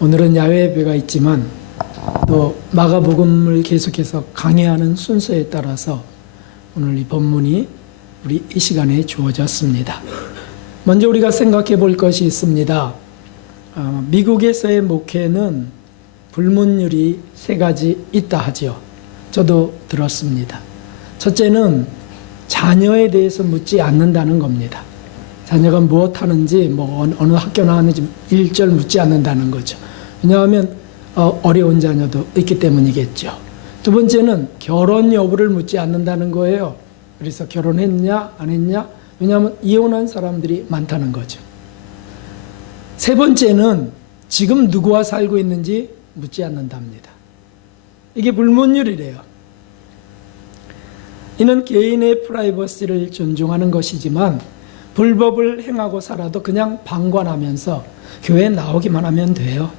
오늘은 야외 예배가 있지만 또 마가복음을 계속해서 강해하는 순서에 따라서 오늘 이 본문이 우리 이 시간에 주어졌습니다. 먼저 우리가 생각해 볼 것이 있습니다. 미국에서의 목회는 불문율이 3가지 있다 하지요. 저도 들었습니다. 첫째는 자녀에 대해서 묻지 않는다는 겁니다. 자녀가 무엇 하는지, 어느 학교 나왔는지 일절 묻지 않는다는 거죠. 왜냐하면 어려운 자녀도 있기 때문이겠죠. 두 번째는 결혼 여부를 묻지 않는다는 거예요. 그래서 결혼했냐 안 했냐? 왜냐하면 이혼한 사람들이 많다는 거죠. 세 번째는 지금 누구와 살고 있는지 묻지 않는답니다. 이게 불문율이래요. 이는 개인의 프라이버시를 존중하는 것이지만 불법을 행하고 살아도 그냥 방관하면서 교회에 나오기만 하면 돼요.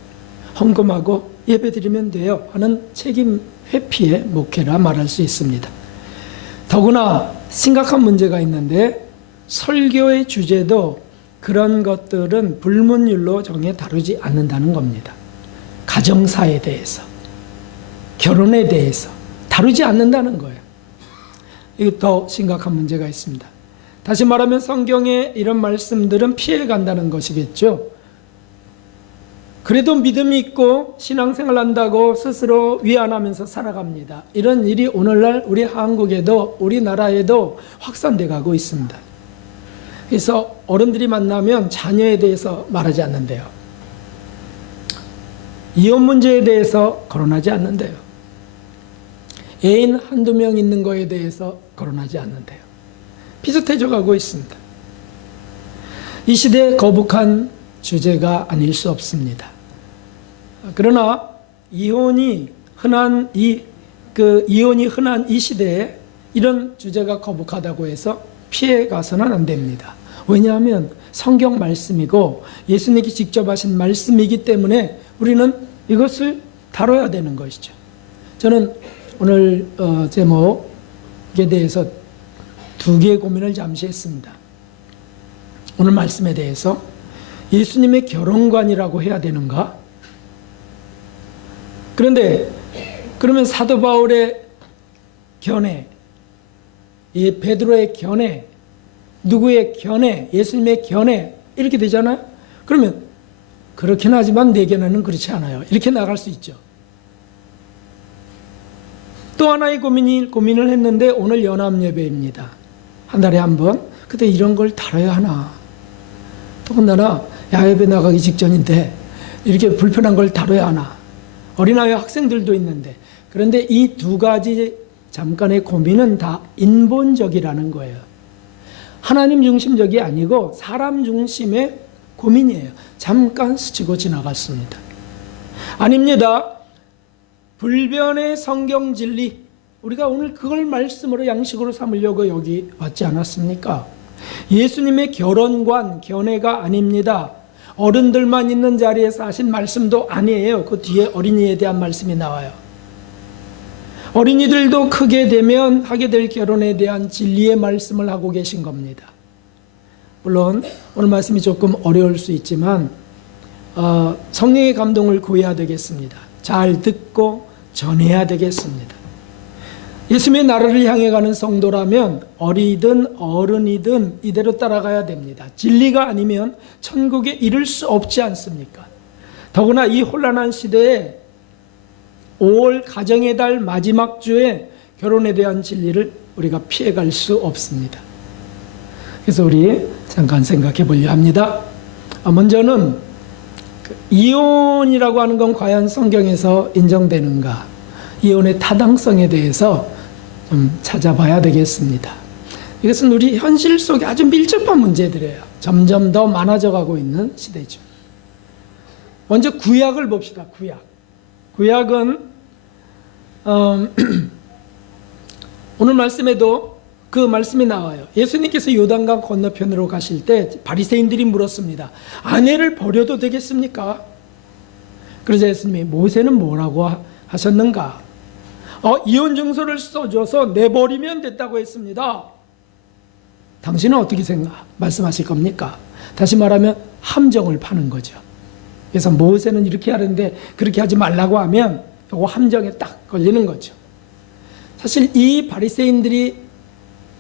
헌금하고 예배드리면 돼요 하는 책임 회피의 목회라 말할 수 있습니다. 더구나 심각한 문제가 있는데 설교의 주제도 그런 것들은 불문율로 정해 다루지 않는다는 겁니다. 가정사에 대해서, 결혼에 대해서 다루지 않는다는 거예요. 이게 더 심각한 문제가 있습니다. 다시 말하면 성경의 이런 말씀들은 피해간다는 것이겠죠. 그래도 믿음이 있고 신앙생활 한다고 스스로 위안하면서 살아갑니다. 이런 일이 오늘날 우리 한국에도 우리나라에도 확산돼 가고 있습니다. 그래서 어른들이 만나면 자녀에 대해서 말하지 않는데요. 이혼 문제에 대해서 거론하지 않는데요. 애인 한두 명 있는 거에 대해서 거론하지 않는데요. 비슷해져 가고 있습니다. 이 시대에 거북한 주제가 아닐 수 없습니다. 그러나 이혼이 흔한 이 시대에 이런 주제가 거북하다고 해서 피해 가서는 안 됩니다. 왜냐하면 성경 말씀이고 예수님이 직접 하신 말씀이기 때문에 우리는 이것을 다뤄야 되는 것이죠. 저는 오늘 제목에 대해서 2개의 고민을 잠시 했습니다. 오늘 말씀에 대해서 예수님의 결혼관이라고 해야 되는가? 그런데 그러면 사도 바울의 견해, 베드로의 견해, 누구의 견해, 예수님의 견해 이렇게 되잖아요. 그러면 그렇긴 하지만 내 견해는 그렇지 않아요. 이렇게 나갈 수 있죠. 또 하나의 고민을 했는데 오늘 연합예배입니다. 한 달에 한 번. 그때 이런 걸 다뤄야 하나. 더군다나 야외배 나가기 직전인데 이렇게 불편한 걸 다뤄야 하나. 어린아이 학생들도 있는데. 그런데 이 2가지 잠깐의 고민은 다 인본적이라는 거예요. 하나님 중심적이 아니고 사람 중심의 고민이에요. 잠깐 스치고 지나갔습니다. 아닙니다. 불변의 성경 진리, 우리가 오늘 그걸 말씀으로 양식으로 삼으려고 여기 왔지 않았습니까? 예수님의 결혼관, 견해가 아닙니다. 어른들만 있는 자리에서 하신 말씀도 아니에요. 그 뒤에 어린이에 대한 말씀이 나와요. 어린이들도 크게 되면 하게 될 결혼에 대한 진리의 말씀을 하고 계신 겁니다. 물론 오늘 말씀이 조금 어려울 수 있지만 성령의 감동을 구해야 되겠습니다. 잘 듣고 전해야 되겠습니다. 예수님의 나라를 향해 가는 성도라면 어리든 어른이든 이대로 따라가야 됩니다. 진리가 아니면 천국에 이를 수 없지 않습니까? 더구나 이 혼란한 시대에 5월 가정의 달 마지막 주에 결혼에 대한 진리를 우리가 피해갈 수 없습니다. 그래서 우리 잠깐 생각해 보려 합니다. 먼저는 이혼이라고 하는 건 과연 성경에서 인정되는가? 이혼의 타당성에 대해서 좀 찾아봐야 되겠습니다. 이것은 우리 현실 속에 아주 밀접한 문제들이에요. 점점 더 많아져 가고 있는 시대죠. 먼저 구약을 봅시다. 구약은 오늘 말씀에도 그 말씀이 나와요. 예수님께서 요단강 건너편으로 가실 때 바리새인들이 물었습니다. 아내를 버려도 되겠습니까? 그러자 예수님이 모세는 뭐라고 하셨는가? 이혼 증서를 써줘서 내버리면 됐다고 했습니다. 당신은 어떻게 말씀하실 겁니까? 다시 말하면 함정을 파는 거죠. 그래서 모세는 이렇게 하는데 그렇게 하지 말라고 하면 그 함정에 딱 걸리는 거죠. 사실 이 바리새인들이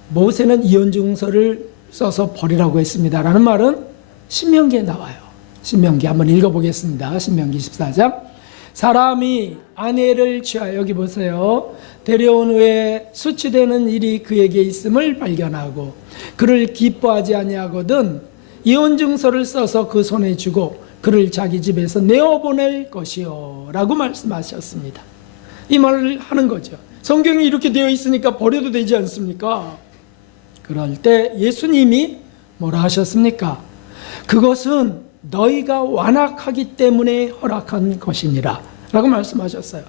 모세는 이혼증서를 써서 버리라고 했습니다라는 말은 신명기에 나와요. 신명기 한번 읽어보겠습니다. 신명기 14장. 사람이 아내를 취하여, 여기 보세요, 데려온 후에 수치되는 일이 그에게 있음을 발견하고 그를 기뻐하지 아니하거든 이혼증서를 써서 그 손에 주고 그를 자기 집에서 내어보낼 것이요 라고 말씀하셨습니다. 이 말을 하는 거죠. 성경이 이렇게 되어 있으니까 버려도 되지 않습니까? 그럴 때 예수님이 뭐라 하셨습니까? 그것은 너희가 완악하기 때문에 허락한 것이니라 라고 말씀하셨어요.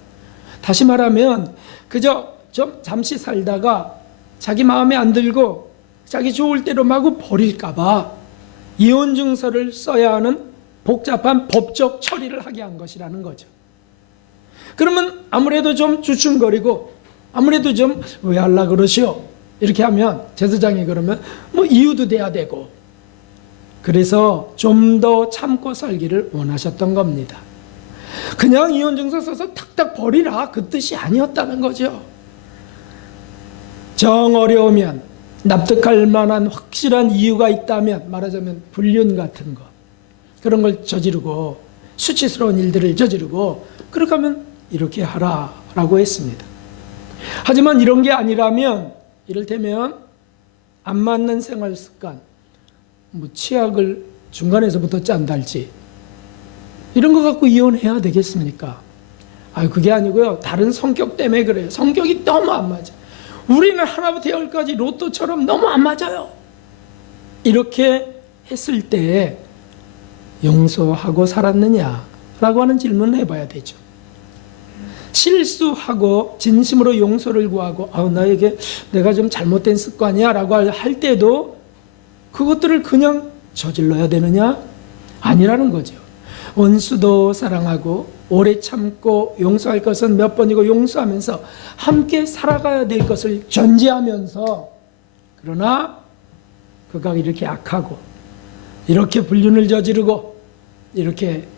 다시 말하면 그저 좀 잠시 살다가 자기 마음에 안 들고 자기 좋을 대로 마구 버릴까 봐 이혼증서를 써야 하는 복잡한 법적 처리를 하게 한 것이라는 거죠. 그러면 아무래도 좀 주춤거리고 아무래도 좀 왜 하려고 그러시오? 이렇게 하면 제사장이 그러면 뭐 이유도 돼야 되고, 그래서 좀 더 참고 살기를 원하셨던 겁니다. 그냥 이혼증서 써서 탁탁 버리라 그 뜻이 아니었다는 거죠. 정 어려우면 납득할 만한 확실한 이유가 있다면, 말하자면 불륜 같은 거 그런 걸 저지르고 수치스러운 일들을 저지르고 그렇게 하면 이렇게 하라라고 했습니다. 하지만 이런 게 아니라면, 이를테면 안 맞는 생활 습관, 뭐 치약을 중간에서부터 짠달지 이런 거 갖고 이혼해야 되겠습니까? 그게 아니고요. 다른 성격 때문에 그래요. 성격이 너무 안 맞아. 우리는 하나부터 열까지 로또처럼 너무 안 맞아요. 이렇게 했을 때 용서하고 살았느냐라고 하는 질문을 해봐야 되죠. 실수하고 진심으로 용서를 구하고 나에게 내가 좀 잘못된 습관이야 라고 할 때도 그것들을 그냥 저질러야 되느냐? 아니라는 거죠. 원수도 사랑하고 오래 참고 용서할 것은 몇 번이고 용서하면서 함께 살아가야 될 것을 전제하면서, 그러나 그가 이렇게 악하고 이렇게 불륜을 저지르고 이렇게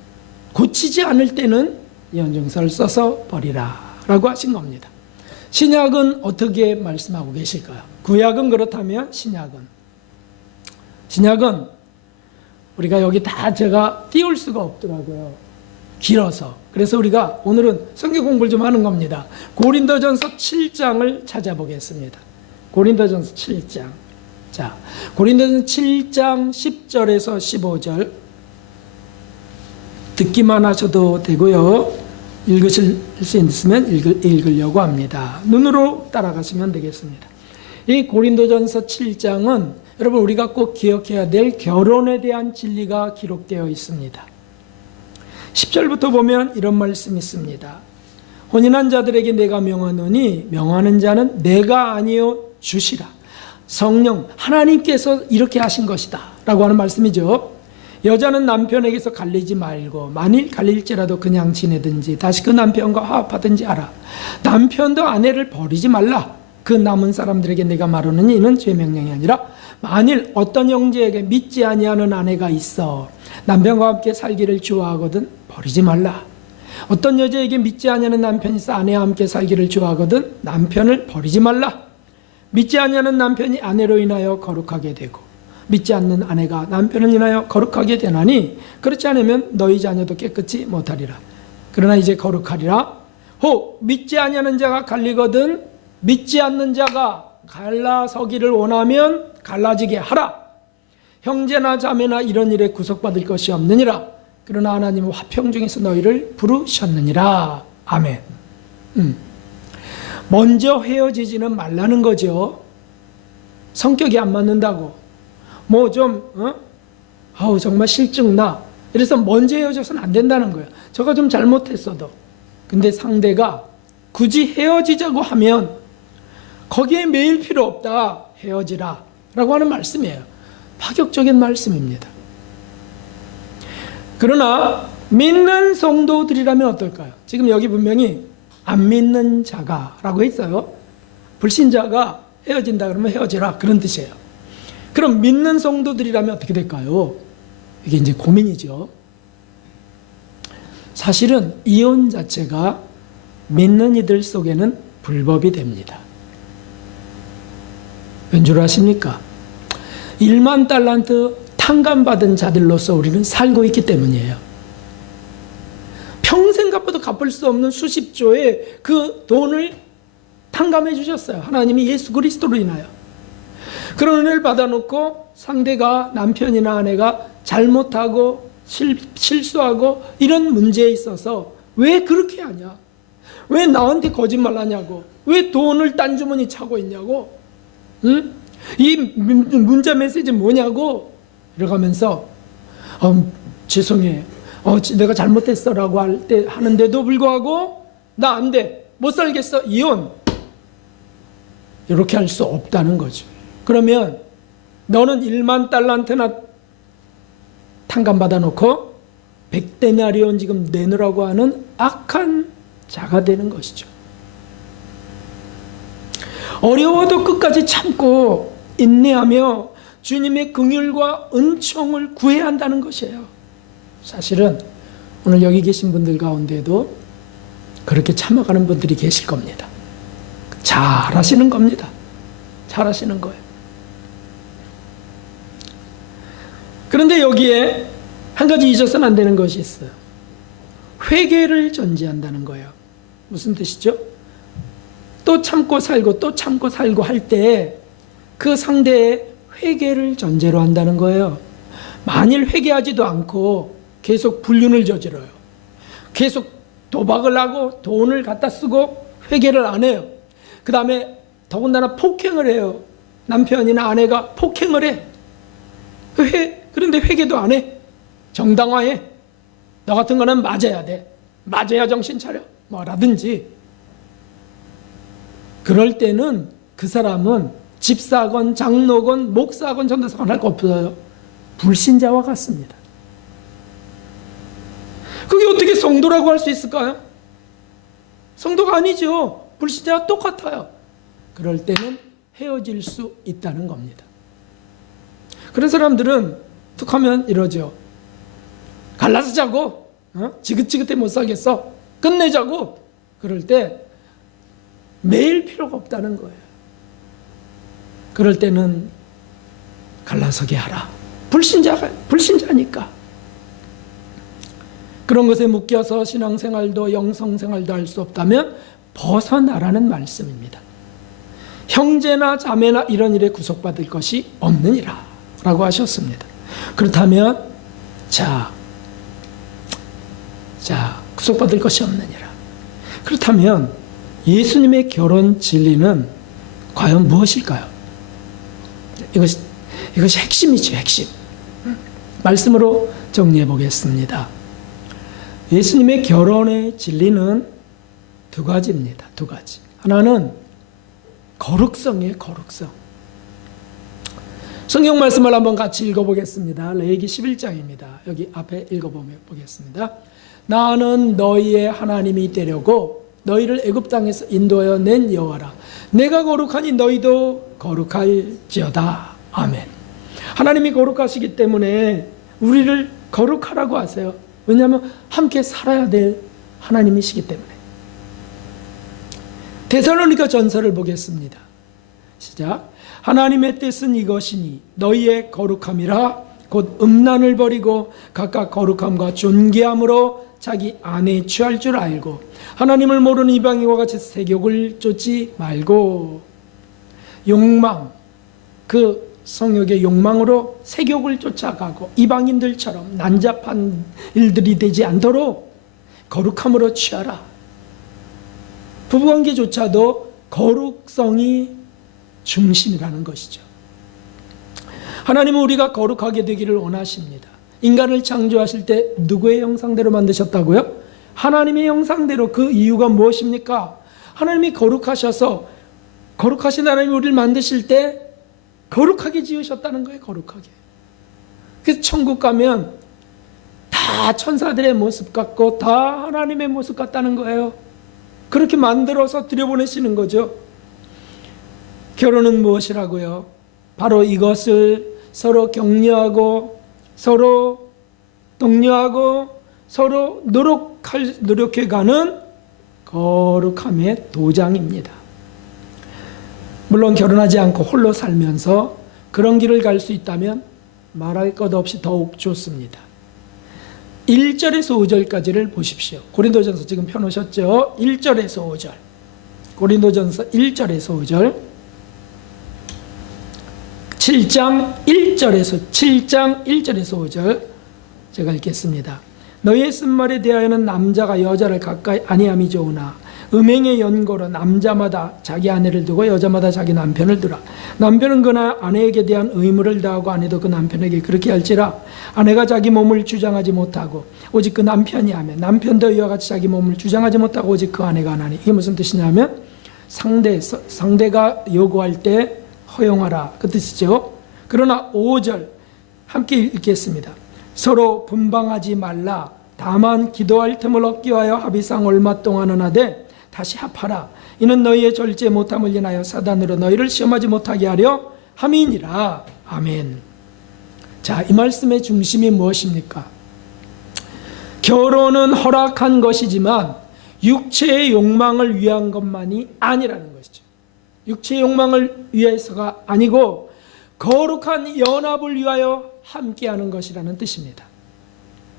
고치지 않을 때는 이혼증서를 써서 버리라 라고 하신 겁니다. 신약은 어떻게 말씀하고 계실까요? 구약은 그렇다면 신약은 우리가 여기 다 제가 띄울 수가 없더라고요. 길어서. 그래서 우리가 오늘은 성경 공부를 좀 하는 겁니다. 고린도전서 7장을 찾아보겠습니다. 고린도전서 7장. 자, 고린도전서 7장 10절에서 15절 듣기만 하셔도 되고요. 읽으실 수 있으면 읽으려고 합니다. 눈으로 따라가시면 되겠습니다. 이 고린도전서 7장은 여러분 우리가 꼭 기억해야 될 결혼에 대한 진리가 기록되어 있습니다. 10절부터 보면 이런 말씀이 있습니다. 혼인한 자들에게 내가 명하노니 명하는 자는 내가 아니요 주시라. 성령 하나님께서 이렇게 하신 것이다 라고 하는 말씀이죠. 여자는 남편에게서 갈리지 말고 만일 갈릴지라도 그냥 지내든지 다시 그 남편과 화합하든지 하라. 남편도 아내를 버리지 말라. 그 남은 사람들에게 내가 말하노니 이는 죄 명령이 아니라 만일 어떤 형제에게 믿지 아니하는 아내가 있어 남편과 함께 살기를 좋아하거든 버리지 말라. 어떤 여자에게 믿지 아니하는 남편이 있어 아내와 함께 살기를 좋아하거든 남편을 버리지 말라. 믿지 아니하는 남편이 아내로 인하여 거룩하게 되고 믿지 않는 아내가 남편을 인하여 거룩하게 되나니 그렇지 않으면 너희 자녀도 깨끗이 못하리라. 그러나 이제 거룩하리라. 혹 믿지 아니하는 자가 갈리거든 믿지 않는 자가 갈라서기를 원하면 갈라지게 하라. 형제나 자매나 이런 일에 구속받을 것이 없느니라. 그러나 하나님은 화평 중에서 너희를 부르셨느니라. 아멘. 먼저 헤어지지는 말라는 거죠. 성격이 안 맞는다고 뭐 좀 정말 실증나 이래서 먼저 헤어져서는 안 된다는 거예요. 저가 좀 잘못했어도. 근데 상대가 굳이 헤어지자고 하면 거기에 매일 필요 없다. 헤어지라 라고 하는 말씀이에요. 파격적인 말씀입니다. 그러나 믿는 성도들이라면 어떨까요? 지금 여기 분명히 안 믿는 자가 라고 했어요. 불신자가 헤어진다 그러면 헤어지라 그런 뜻이에요. 그럼 믿는 성도들이라면 어떻게 될까요? 이게 이제 고민이죠. 사실은 이혼 자체가 믿는 이들 속에는 불법이 됩니다. 왠 줄 아십니까? 1만 달란트 탕감받은 자들로서 우리는 살고 있기 때문이에요. 평생 갚아도 갚을 수 없는 수십조의 그 돈을 탕감해 주셨어요. 하나님이 예수 그리스도로 인하여. 그런 은혜를 받아놓고 상대가 남편이나 아내가 잘못하고 실수하고 이런 문제에 있어서 왜 그렇게 하냐? 왜 나한테 거짓말하냐고? 왜 돈을 딴 주머니 차고 있냐고? 응? 이 문자 메시지 뭐냐고? 이러면서 죄송해. 내가 잘못했어라고 하는데도 불구하고 나 안 돼. 못 살겠어. 이혼. 이렇게 할 수 없다는 거죠. 그러면 너는 1만 달란트나 탕감받아 놓고 100데나리온 지금 내놓으라고 하는 악한 자가 되는 것이죠. 어려워도 끝까지 참고 인내하며 주님의 긍휼과 은총을 구해야 한다는 것이에요. 사실은 오늘 여기 계신 분들 가운데도 그렇게 참아가는 분들이 계실 겁니다. 잘하시는 겁니다. 잘하시는 거예요. 그런데 여기에 한 가지 잊어서는 안 되는 것이 있어요. 회개를 전제한다는 거예요. 무슨 뜻이죠? 또 참고 살고 또 참고 살고 할 때 그 상대의 회개를 전제로 한다는 거예요. 만일 회개하지도 않고 계속 불륜을 저질러요. 계속 도박을 하고 돈을 갖다 쓰고 회개를 안 해요. 그 다음에 더군다나 폭행을 해요. 남편이나 아내가 폭행을 해. 그런데 회개도 안 해. 정당화해. 너 같은 거는 맞아야 돼. 맞아야 정신 차려. 뭐라든지. 그럴 때는 그 사람은 집사건 장로건 목사건 전도사건 할 거 없어요. 불신자와 같습니다. 그게 어떻게 성도라고 할 수 있을까요? 성도가 아니죠. 불신자와 똑같아요. 그럴 때는 헤어질 수 있다는 겁니다. 그런 사람들은 툭 하면 이러죠. 갈라서 자고, 지긋지긋해 못 살겠어. 끝내자고. 그럴 때 매일 필요가 없다는 거예요. 그럴 때는 갈라서게 하라. 불신자니까. 그런 것에 묶여서 신앙생활도 영성생활도 할 수 없다면 벗어나라는 말씀입니다. 형제나 자매나 이런 일에 구속받을 것이 없느니라 라고 하셨습니다. 그렇다면 자 구속받을 것이 없느니라. 그렇다면 예수님의 결혼 진리는 과연 무엇일까요? 이것이 핵심이죠. 핵심. 말씀으로 정리해 보겠습니다. 예수님의 결혼의 진리는 두 가지입니다. 두 가지. 하나는 거룩성이에요. 거룩성. 성경 말씀을 한번 같이 읽어보겠습니다. 레위기 11장입니다. 여기 앞에 읽어보겠습니다. 나는 너희의 하나님이 되려고 너희를 애굽 땅에서 인도하여 낸 여호와라. 내가 거룩하니 너희도 거룩할지어다. 아멘. 하나님이 거룩하시기 때문에 우리를 거룩하라고 하세요. 왜냐하면 함께 살아야 될 하나님이시기 때문에. 데살로니가 전서를 보겠습니다. 시작. 하나님의 뜻은 이것이니 너희의 거룩함이라 곧 음란을 버리고 각각 거룩함과 존귀함으로 자기 안에 취할 줄 알고 하나님을 모르는 이방인과 같이 세욕을 쫓지 말고. 욕망, 그 성욕의 욕망으로 세욕을 쫓아가고 이방인들처럼 난잡한 일들이 되지 않도록 거룩함으로 취하라. 부부관계조차도 거룩성이 중심이라는 것이죠. 하나님은 우리가 거룩하게 되기를 원하십니다. 인간을 창조하실 때 누구의 형상대로 만드셨다고요? 하나님의 형상대로. 그 이유가 무엇입니까? 하나님이 거룩하셔서, 거룩하신 하나님이 우리를 만드실 때 거룩하게 지으셨다는 거예요. 거룩하게. 그래서 천국 가면 다 천사들의 모습 같고 다 하나님의 모습 같다는 거예요. 그렇게 만들어서 들여보내시는 거죠. 결혼은 무엇이라고요? 바로 이것을 서로 격려하고 서로 독려하고 서로 노력해가는 거룩함의 도장입니다. 물론 결혼하지 않고 홀로 살면서 그런 길을 갈 수 있다면 말할 것 없이 더욱 좋습니다. 1절에서 5절까지를 보십시오. 고린도전서 지금 펴놓으셨죠? 1절에서 5절. 고린도전서 1절에서 5절. 7장 1절에서 5절 제가 읽겠습니다. 너희의 쓴 말에 대하여는 남자가 여자를 가까이 아니함이 좋으나 음행의 연고로 남자마다 자기 아내를 두고 여자마다 자기 남편을 두라. 남편은 그나 아내에게 대한 의무를 다하고 아내도 그 남편에게 그렇게 할지라. 아내가 자기 몸을 주장하지 못하고 오직 그 남편이 하며 남편도 이와 같이 자기 몸을 주장하지 못하고 오직 그 아내가 하나니. 이게 무슨 뜻이냐면 상대가 요구할 때 허용하라 그 뜻이죠. 그러나 5절 함께 읽겠습니다. 서로 분방하지 말라. 다만 기도할 틈을 얻기 위하여 합의상 얼마 동안은 하되 다시 합하라. 이는 너희의 절제 못함을 인하여 사단으로 너희를 시험하지 못하게 하려 함이니라. 아멘. 자, 이 말씀의 중심이 무엇입니까? 결혼은 허락한 것이지만 육체의 욕망을 위한 것만이 아니라는 것이죠. 육체의 욕망을 위해서가 아니고 거룩한 연합을 위하여 함께하는 것이라는 뜻입니다.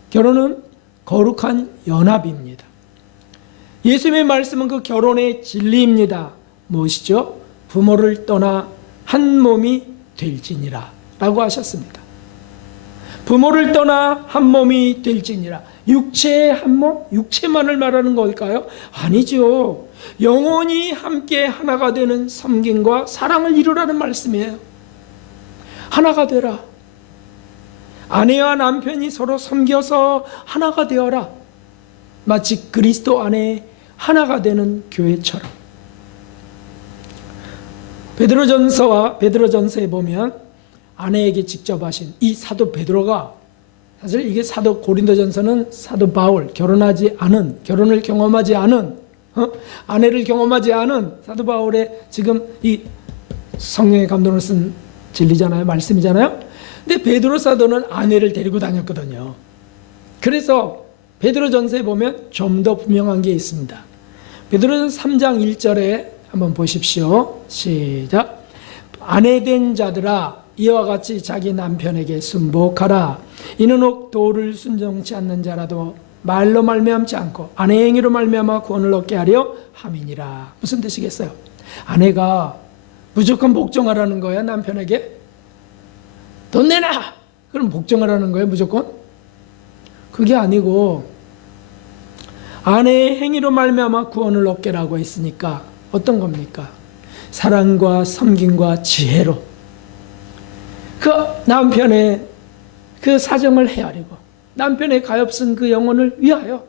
결혼은 거룩한 연합입니다. 예수님의 말씀은 그 결혼의 진리입니다. 무엇이죠? 부모를 떠나 한 몸이 될지니라 라고 하셨습니다. 부모를 떠나 한 몸이 될지니라. 육체의 한 몸? 육체만을 말하는 걸까요? 아니죠. 영원히 함께 하나가 되는 섬김과 사랑을 이루라는 말씀이에요. 하나가 되라. 아내와 남편이 서로 섬겨서 하나가 되어라. 마치 그리스도 안에 하나가 되는 교회처럼. 베드로전서에 보면 아내에게 직접 하신 이 사도 베드로가, 사실 이게 사도 고린도전서는 사도 바울, 결혼을 경험하지 않은, 아내를 경험하지 않은 사도 바울의 지금 이 성령의 감동을 쓴 진리잖아요, 말씀이잖아요. 근데 베드로 사도는 아내를 데리고 다녔거든요. 그래서 베드로전서에 보면 좀 더 분명한 게 있습니다. 베드로전서 3장 1절에 한번 보십시오. 시작. 아내된 자들아 이와 같이 자기 남편에게 순복하라. 이는 혹 도를 순종치 않는 자라도 말로 말미암지 않고 아내의 행위로 말미암아 구원을 얻게 하려 함이니라. 무슨 뜻이겠어요? 아내가 무조건 복종하라는 거야, 남편에게? 돈 내놔! 그럼 복종하라는 거예요, 무조건? 그게 아니고 아내의 행위로 말미암아 구원을 얻게라고 했으니까 어떤 겁니까? 사랑과 섬김과 지혜로 그 남편의 그 사정을 헤아리고 남편의 가엾은 그 영혼을 위하여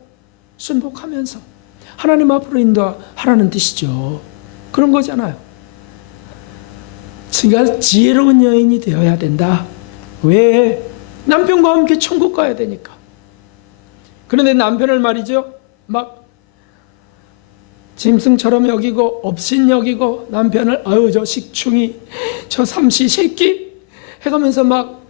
순복하면서 하나님 앞으로 인도하라는 뜻이죠. 그런 거잖아요. 제가 지혜로운 여인이 되어야 된다. 왜? 남편과 함께 천국 가야 되니까. 그런데 남편을 말이죠, 막 짐승처럼 여기고 업신 여기고 남편을 아유 저 식충이 저 삼시 새끼 해가면서 막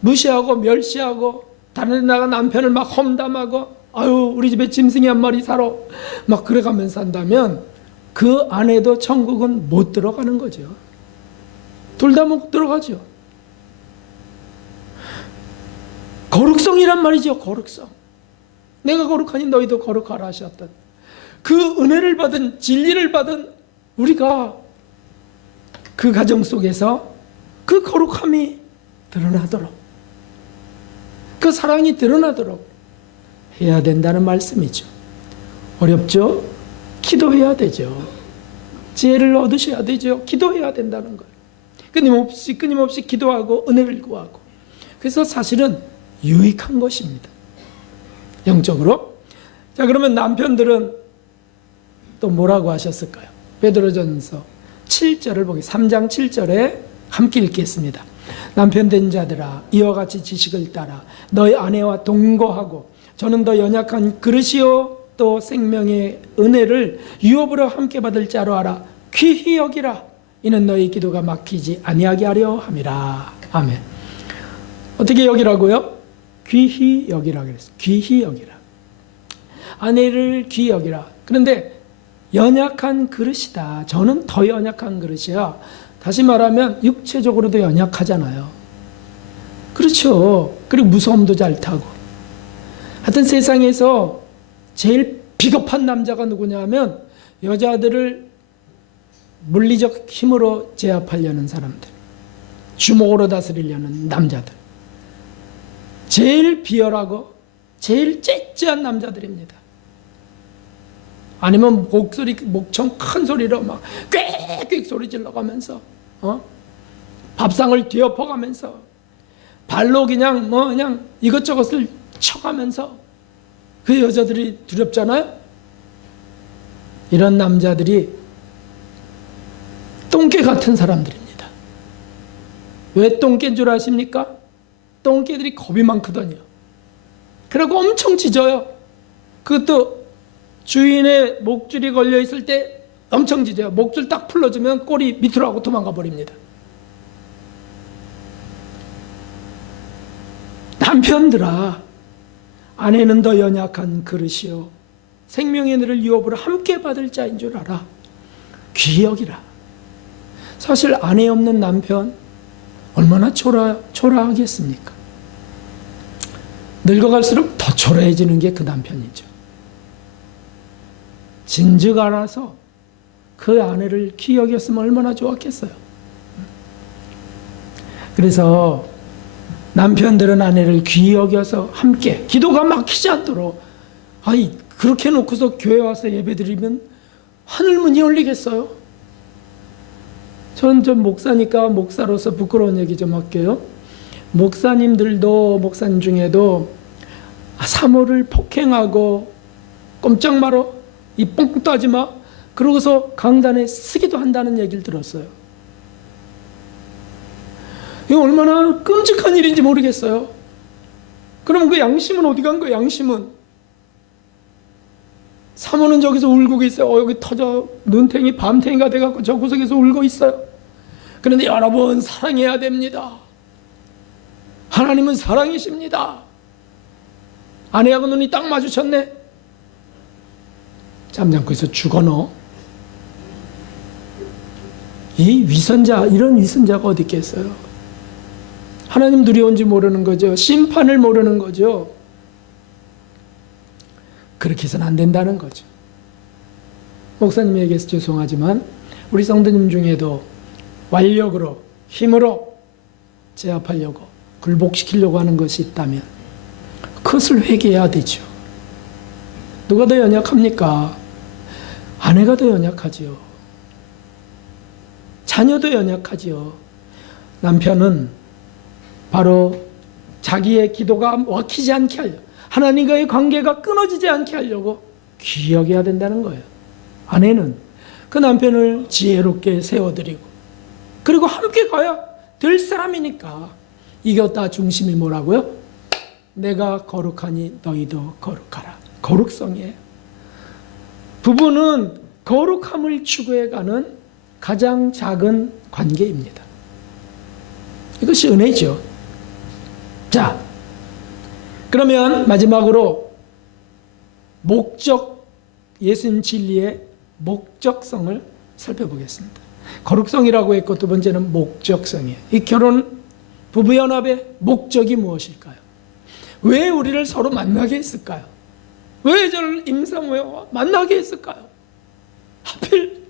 무시하고 멸시하고 다른 데 나가 남편을 막 험담하고 아유 우리 집에 짐승이 한 마리 살아 막 그래가면서 한다면 그 안에도 천국은 못 들어가는 거죠. 둘 다 못 들어가죠. 거룩성이란 말이죠. 거룩성. 내가 거룩하니 너희도 거룩하라 하셨던 그 은혜를 받은 진리를 받은 우리가 그 가정 속에서 그 거룩함이 드러나도록 그 사랑이 드러나도록 해야 된다는 말씀이죠. 어렵죠? 기도해야 되죠. 지혜를 얻으셔야 되죠. 기도해야 된다는 거예요. 끊임없이 기도하고 은혜를 구하고. 그래서 사실은 유익한 것입니다. 영적으로. 자, 그러면 남편들은 또 뭐라고 하셨을까요? 베드로전서 7절을 보기 3장 7절에 함께 읽겠습니다. 남편 된 자들아 이와 같이 지식을 따라 너희 아내와 동거하고 저는 더 연약한 그릇이요 또 생명의 은혜를 유업으로 함께 받을 자로 알아 귀히 여기라. 이는 너희 기도가 막히지 아니하게 하려 함이라. 아멘. 어떻게 여기라고요? 귀히 여기라 그랬어요. 귀히 여기라. 아내를 귀히 여기라. 그런데 연약한 그릇이다. 저는 더 연약한 그릇이야. 다시 말하면 육체적으로도 연약하잖아요. 그렇죠. 그리고 무서움도 잘 타고. 하여튼 세상에서 제일 비겁한 남자가 누구냐 하면 여자들을 물리적 힘으로 제압하려는 사람들, 주먹으로 다스리려는 남자들, 제일 비열하고 제일 째째한 남자들입니다. 아니면 목청 큰 소리로 막 꽥꽥 소리 질러가면서 밥상을 뒤엎어가면서 발로 그냥 이것저것을 쳐가면서 그 여자들이 두렵잖아요. 이런 남자들이 똥개 같은 사람들입니다. 왜 똥개인 줄 아십니까? 똥개들이 겁이 많거든요. 그리고 엄청 짖어요. 그것도 주인의 목줄이 걸려 있을 때 엄청 짖어요. 목줄 딱 풀러주면 꼬리 밑으로 하고 도망가 버립니다. 남편들아, 아내는 더 연약한 그릇이요 생명의 너를 유업으로 함께 받을 자인 줄 알아. 귀히 여기라. 사실 아내 없는 남편 얼마나 초라하겠습니까? 늙어갈수록 더 초라해지는 게 그 남편이죠. 진즉 알아서 그 아내를 귀히 여겼으면 얼마나 좋았겠어요. 그래서 남편들은 아내를 귀히 여겨서 함께 기도가 막히지 않도록, 그렇게 놓고서 교회 와서 예배드리면 하늘문이 열리겠어요? 저는 좀 목사니까 목사로서 부끄러운 얘기 좀 할게요. 목사님 중에도 사모를 폭행하고 꼼짝 말어, 이 뻥뻥 따지 마, 그러고서 강단에 쓰기도 한다는 얘기를 들었어요. 이거 얼마나 끔찍한 일인지 모르겠어요. 그럼 그 양심은 어디 간 거예요? 양심은. 사모는 저기서 울고 있어요. 여기 터져 눈탱이 밤탱이가 돼갖고 저 구석에서 울고 있어요. 그런데 여러분, 사랑해야 됩니다. 하나님은 사랑이십니다. 아내하고 눈이 딱 마주쳤네. 잠잠고 있어 죽어 너. 이런 위선자가 어디 있겠어요? 하나님 두려운지 모르는 거죠. 심판을 모르는 거죠. 그렇게 해서는 안 된다는 거죠. 목사님에게서 죄송하지만 우리 성도님 중에도 완력으로, 힘으로 제압하려고, 굴복시키려고 하는 것이 있다면 그것을 회개해야 되죠. 누가 더 연약합니까? 아내가 더 연약하지요. 자녀도 연약하지요. 남편은 바로 자기의 기도가 막히지 않게 하려고, 하나님과의 관계가 끊어지지 않게 하려고 귀히 여겨야 된다는 거예요. 아내는 그 남편을 지혜롭게 세워드리고, 그리고 함께 가야 될 사람이니까. 이겼다 중심이 뭐라고요? 내가 거룩하니 너희도 거룩하라. 거룩성이에요. 부부는 거룩함을 추구해가는 가장 작은 관계입니다. 이것이 은혜죠. 자, 그러면 마지막으로 예수님 진리의 목적성을 살펴보겠습니다. 거룩성이라고 했고 두 번째는 목적성이에요. 이 결혼 부부연합의 목적이 무엇일까요? 왜 우리를 서로 만나게 했을까요? 왜 저를 임사모여와 만나게 했을까요? 하필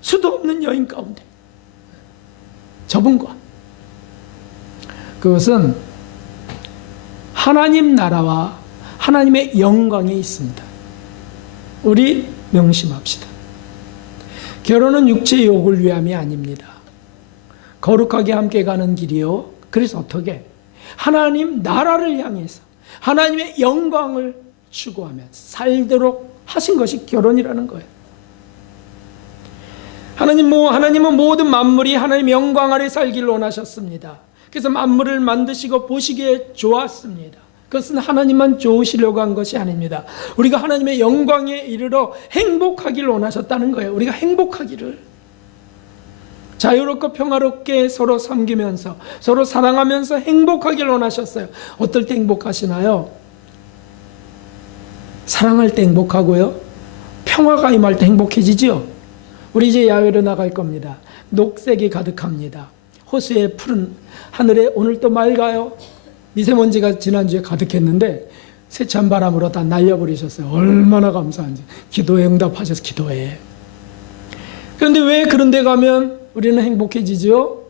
수도 없는 여인 가운데 저분과. 그것은 하나님 나라와 하나님의 영광에 있습니다. 우리 명심합시다. 결혼은 육체의 욕을 위함이 아닙니다. 거룩하게 함께 가는 길이요. 그래서 어떻게? 하나님 나라를 향해서 하나님의 영광을 추구하며 살도록 하신 것이 결혼이라는 거예요. 하나님은 모든 만물이 하나님의 영광 아래 살기를 원하셨습니다. 그래서 만물을 만드시고 보시기에 좋았습니다. 그것은 하나님만 좋으시려고 한 것이 아닙니다. 우리가 하나님의 영광에 이르러 행복하기를 원하셨다는 거예요. 우리가 행복하기를. 자유롭고 평화롭게 서로 섬기면서 서로 사랑하면서 행복하길 원하셨어요. 어떨 때 행복하시나요? 사랑할 때 행복하고요. 평화가 임할 때 행복해지죠. 우리 이제 야외로 나갈 겁니다. 녹색이 가득합니다. 호수의 푸른 하늘에 오늘 또 맑아요. 미세먼지가 지난주에 가득했는데 세찬 바람으로 다 날려버리셨어요. 얼마나 감사한지. 기도에 응답하셔서 기도해. 그런데 왜 그런 데 가면 우리는 행복해지죠?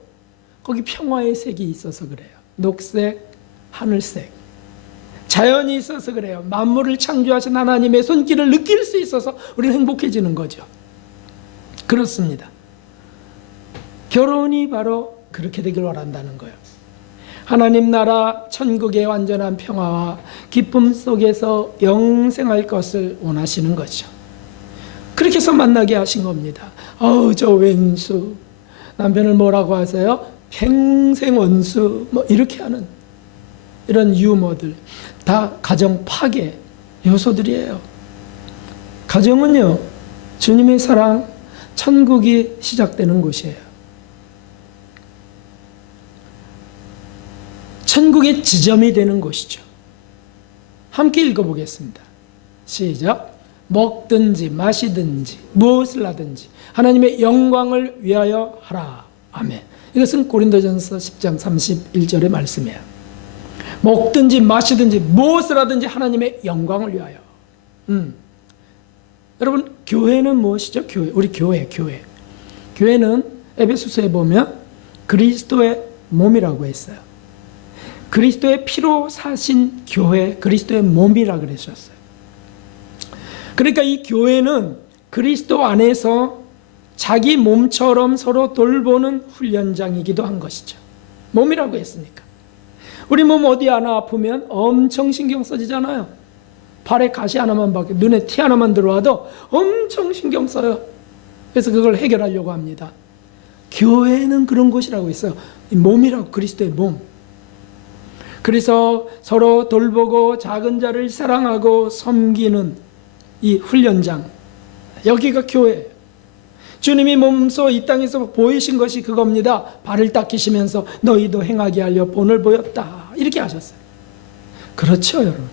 거기 평화의 색이 있어서 그래요. 녹색, 하늘색. 자연이 있어서 그래요. 만물을 창조하신 하나님의 손길을 느낄 수 있어서 우리는 행복해지는 거죠. 그렇습니다. 결혼이 바로 그렇게 되길 원한다는 거예요. 하나님 나라 천국의 완전한 평화와 기쁨 속에서 영생할 것을 원하시는 거죠. 그렇게 해서 만나게 하신 겁니다. 저 왼수 남편을 뭐라고 하세요? 평생 원수 뭐 이렇게 하는 이런 유머들 다 가정 파괴 요소들이에요. 가정은요, 주님의 사랑, 천국이 시작되는 곳이에요. 천국의 지점이 되는 곳이죠. 함께 읽어보겠습니다. 시작. 먹든지 마시든지 무엇을 하든지 하나님의 영광을 위하여 하라. 아멘. 이것은 고린도전서 10장 31절의 말씀이에요. 먹든지 마시든지 무엇을 하든지 하나님의 영광을 위하여. 여러분, 교회는 무엇이죠? 교회. 우리 교회. 교회는 에베소서에 보면 그리스도의 몸이라고 했어요. 그리스도의 피로 사신 교회, 그리스도의 몸이라 그러셨어요. 그러니까 이 교회는 그리스도 안에서 자기 몸처럼 서로 돌보는 훈련장이기도 한 것이죠. 몸이라고 했으니까. 우리 몸 어디 하나 아프면 엄청 신경 써지잖아요. 발에 가시 하나만 박혀, 눈에 티 하나만 들어와도 엄청 신경 써요. 그래서 그걸 해결하려고 합니다. 교회는 그런 곳이라고 했어요. 몸이라고, 그리스도의 몸. 그래서 서로 돌보고 작은 자를 사랑하고 섬기는 이 훈련장, 여기가 교회예요. 주님이 몸소 이 땅에서 보이신 것이 그겁니다. 발을 닦이시면서 너희도 행하게 하려 본을 보였다, 이렇게 하셨어요. 그렇죠, 여러분.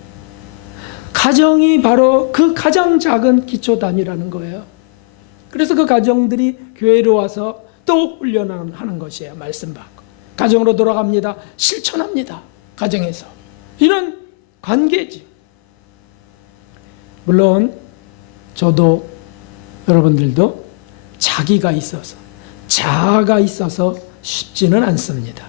가정이 바로 그 가장 작은 기초단이라는 거예요. 그래서 그 가정들이 교회로 와서 또 훈련하는 것이에요. 말씀 받고 가정으로 돌아갑니다. 실천합니다. 가정에서 이런 관계지. 물론 저도 여러분들도 자기가 있어서, 자아가 있어서 쉽지는 않습니다.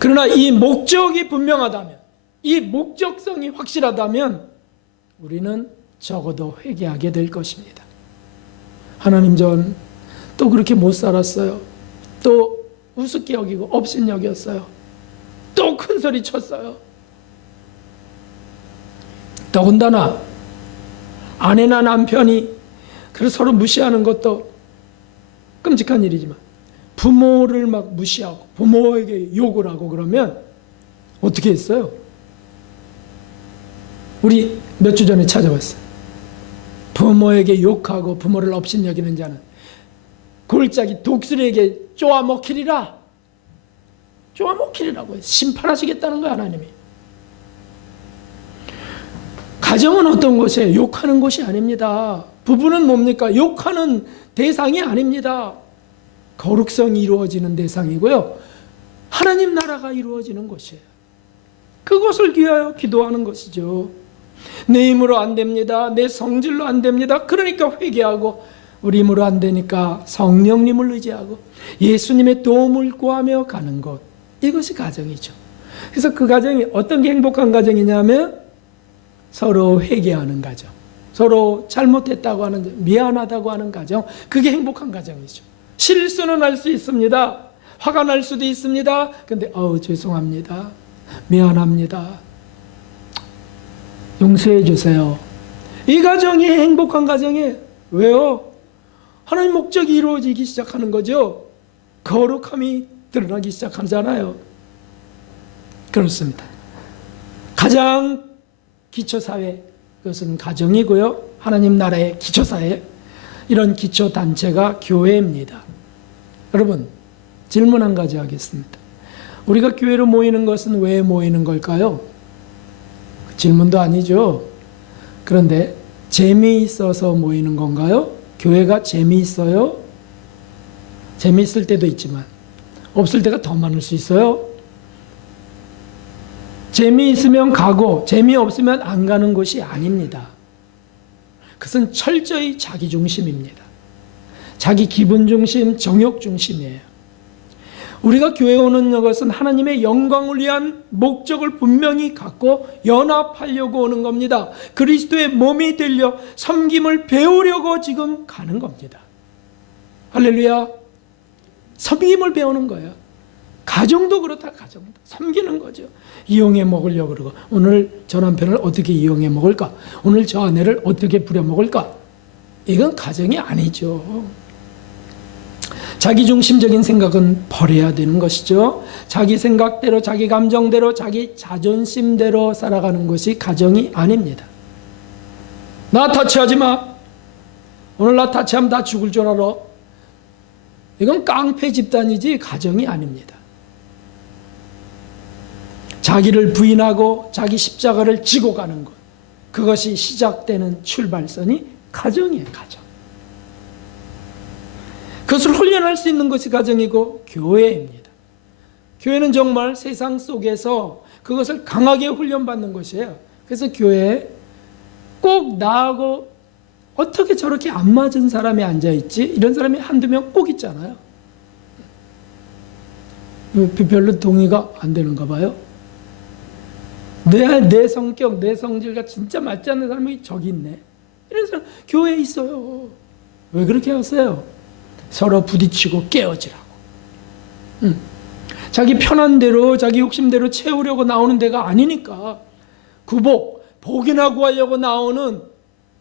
그러나 이 목적이 분명하다면, 이 목적성이 확실하다면 우리는 적어도 회개하게 될 것입니다. 하나님, 전 또 그렇게 못 살았어요. 또 우습게 여기고 업신여겼어요. 또 큰 소리 쳤어요. 더군다나 아내나 남편이 그래서 서로 무시하는 것도 끔찍한 일이지만 부모를 막 무시하고 부모에게 욕을 하고 그러면 어떻게 했어요? 우리 몇 주 전에 찾아봤어요. 부모에게 욕하고 부모를 업신여기는 자는 골짜기 독수리에게 쪼아먹히리라. 쪼아먹히리라고 심판하시겠다는 거야, 하나님이. 가정은 어떤 곳이에요? 욕하는 곳이 아닙니다. 부부는 뭡니까? 욕하는 대상이 아닙니다. 거룩성이 이루어지는 대상이고요. 하나님 나라가 이루어지는 곳이에요. 그것을 위하여 기도하는 것이죠. 내 힘으로 안 됩니다. 내 성질로 안 됩니다. 그러니까 회개하고, 우리 힘으로 안 되니까 성령님을 의지하고 예수님의 도움을 구하며 가는 것. 이것이 가정이죠. 그래서 그 가정이 어떤 게 행복한 가정이냐면 서로 회개하는 가정, 서로 잘못했다고 하는, 미안하다고 하는 가정, 그게 행복한 가정이죠. 실수는 할 수 있습니다. 화가 날 수도 있습니다. 근데 죄송합니다. 미안합니다. 용서해 주세요. 이 가정이 행복한 가정이에요. 왜요? 하나님 목적이 이루어지기 시작하는 거죠. 거룩함이 드러나기 시작하잖아요. 그렇습니다. 가장 기초사회, 그것은 가정이고요. 하나님 나라의 기초사회, 이런 기초단체가 교회입니다. 여러분, 질문 한 가지 하겠습니다. 우리가 교회로 모이는 것은 왜 모이는 걸까요? 질문도 아니죠. 그런데 재미있어서 모이는 건가요? 교회가 재미있어요? 재미있을 때도 있지만 없을 때가 더 많을 수 있어요. 재미있으면 가고 재미없으면 안 가는 것이 아닙니다. 그것은 철저히 자기 중심입니다. 자기 기분 중심, 정욕 중심이에요. 우리가 교회에 오는 것은 하나님의 영광을 위한 목적을 분명히 갖고 연합하려고 오는 겁니다. 그리스도의 몸이 되려 섬김을 배우려고 지금 가는 겁니다. 할렐루야. 섬김을 배우는 거예요. 가정도 그렇다. 가정도 섬기는 거죠. 이용해 먹으려고 그러고, 오늘 저 남편을 어떻게 이용해 먹을까? 오늘 저 아내를 어떻게 부려먹을까? 이건 가정이 아니죠. 자기중심적인 생각은 버려야 되는 것이죠. 자기 생각대로, 자기 감정대로, 자기 자존심대로 살아가는 것이 가정이 아닙니다. 나 터치하지 마. 오늘 나 터치하면 다 죽을 줄 알아. 이건 깡패 집단이지 가정이 아닙니다. 자기를 부인하고 자기 십자가를 지고 가는 것, 그것이 시작되는 출발선이 가정이에요. 가정. 그것을 훈련할 수 있는 것이 가정이고 교회입니다. 교회는 정말 세상 속에서 그것을 강하게 훈련받는 것이에요. 그래서 교회에 꼭 나하고 어떻게 저렇게 안 맞은 사람이 앉아있지? 이런 사람이 한두 명 꼭 있잖아요. 별로 동의가 안 되는가 봐요. 내 성격, 내 성질과 진짜 맞지 않는 사람이 저기 있네. 이런 사람 교회에 있어요. 왜 그렇게 하세요? 서로 부딪히고 깨어지라고. 자기 편한 대로, 자기 욕심대로 채우려고 나오는 데가 아니니까. 복이나 구하려고 나오는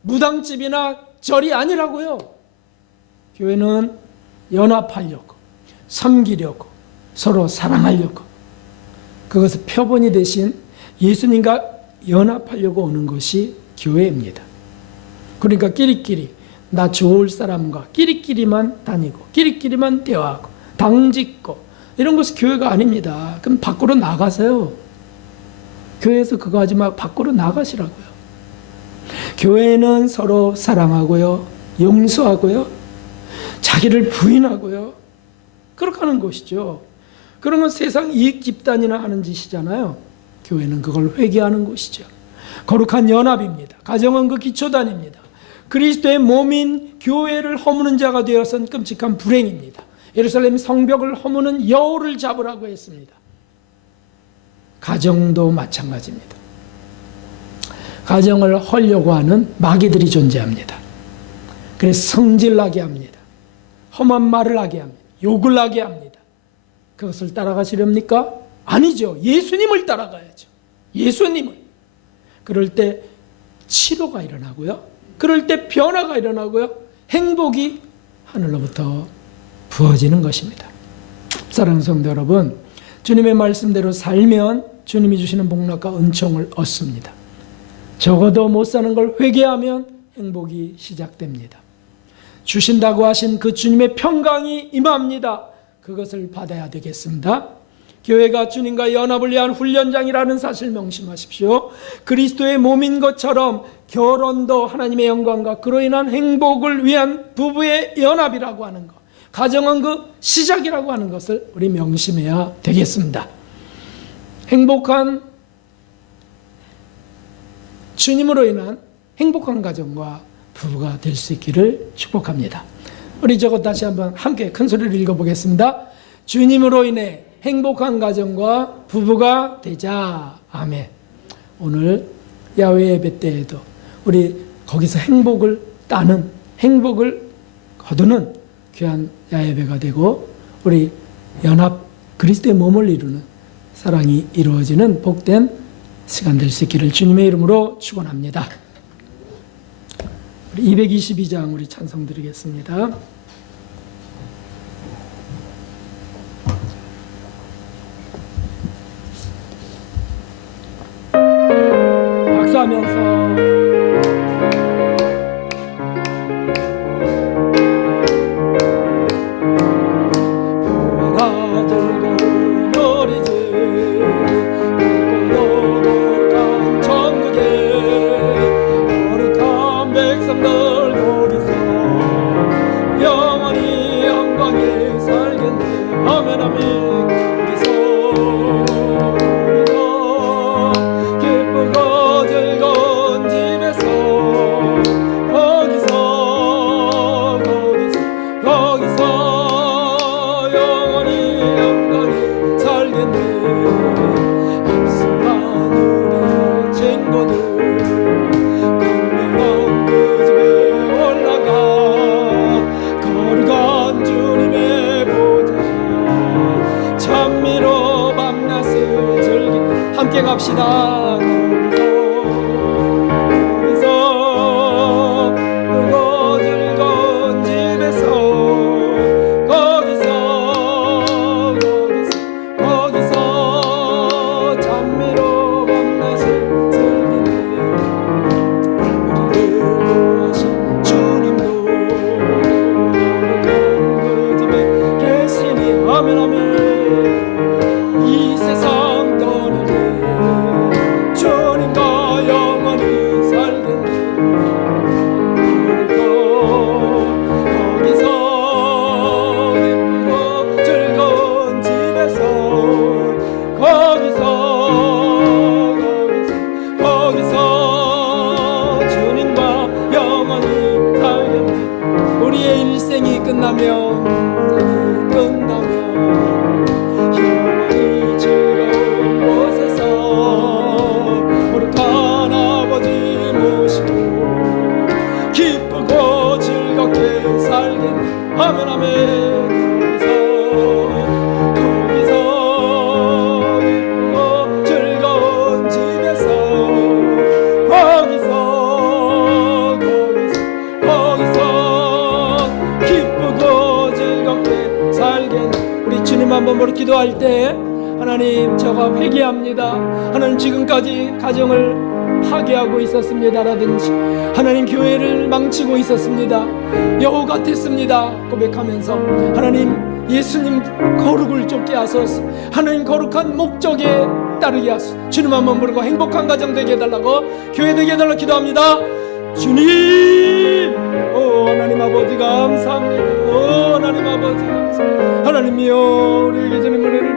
무당집이나 절이 아니라고요. 교회는 연합하려고, 섬기려고, 서로 사랑하려고, 그것을 표본이 대신 예수님과 연합하려고 오는 것이 교회입니다. 그러니까 끼리끼리 나 좋을 사람과 끼리끼리만 다니고 끼리끼리만 대화하고 당짓고 이런 것이 교회가 아닙니다. 그럼 밖으로 나가세요. 교회에서 그거 하지 말고 밖으로 나가시라고요. 교회는 서로 사랑하고요, 용서하고요, 자기를 부인하고요, 그렇게 하는 것이죠. 그런 건 세상 이익 집단이나 하는 짓이잖아요. 교회는 그걸 회개하는 것이죠. 거룩한 연합입니다. 가정은 그 기초단입니다. 그리스도의 몸인 교회를 허무는 자가 되어서는 끔찍한 불행입니다. 예루살렘 성벽을 허무는 여우를 잡으라고 했습니다. 가정도 마찬가지입니다. 가정을 헐려고 하는 마귀들이 존재합니다. 그래서 성질나게 합니다. 험한 말을 하게 합니다. 욕을 하게 합니다. 그것을 따라가시렵니까? 아니죠. 예수님을 따라가야죠. 예수님을. 그럴 때 치료가 일어나고요. 그럴 때 변화가 일어나고요. 행복이 하늘로부터 부어지는 것입니다. 사랑하는 성도 여러분, 주님의 말씀대로 살면 주님이 주시는 복락과 은총을 얻습니다. 적어도 못 사는 걸 회개하면 행복이 시작됩니다. 주신다고 하신 그 주님의 평강이 임합니다. 그것을 받아야 되겠습니다. 교회가 주님과 연합을 위한 훈련장이라는 사실 명심하십시오. 그리스도의 몸인 것처럼 결혼도 하나님의 영광과 그로 인한 행복을 위한 부부의 연합이라고 하는 것, 가정은 그 시작이라고 하는 것을 우리 명심해야 되겠습니다. 행복한 주님으로 인한 행복한 가정과 부부가 될 수 있기를 축복합니다. 우리 저것 다시 한번 함께 큰 소리로 읽어보겠습니다. 주님으로 인해 행복한 가정과 부부가 되자. 아멘. 오늘 야외 예배 때에도 우리 거기서 행복을 따는, 행복을 거두는 귀한 야예배가 되고 우리 연합 그리스도의 몸을 이루는 사랑이 이루어지는 복된 시간 될 수 있기를 주님의 이름으로 축원합니다. 우리 222장 우리 찬송 드리겠습니다. 박수하면서 합시다. 거기서 그거 즐거운 집에서 거기서 찬미로 밤낮을 즐기네. 우리를 구하신 주님도 그 집에 계시니 아멘 아멘. 이 세상 떠날 때 주님과 영원히 살겠네. 거기서 기쁘고 즐거운 집에서 거기서 주님과 영원히 살겠네. 우리의 일생이 끝나면 영원히 즐거운 곳에서 거룩한 아버지 모시고 기쁘고 즐겁게 살겠네. 아멘 아멘. 거기서 기쁘고 즐거운 집에서 거기서 기쁘고 즐겁게 살겠네. 우리 주님 한번 보러 기도할 때 하나님 저가 회개합니다. 하나님 지금까지 가정을 파괴하고 있었습니다 라든지 하나님 교회를 망치고 있었습니다. 여호 같았습니다 고백하면서 하나님 예수님 거룩을 쫓게 하소서. 하나님 거룩한 목적에 따르게 하소서. 주님 한번 부르고 행복한 가정 되게 해달라고 교회 되게 해달라고 기도합니다. 주님 하나님 아버지 감사합니다. 하나님 아버지 감사합니다. 하나님이여 우리에게 주는 은혜를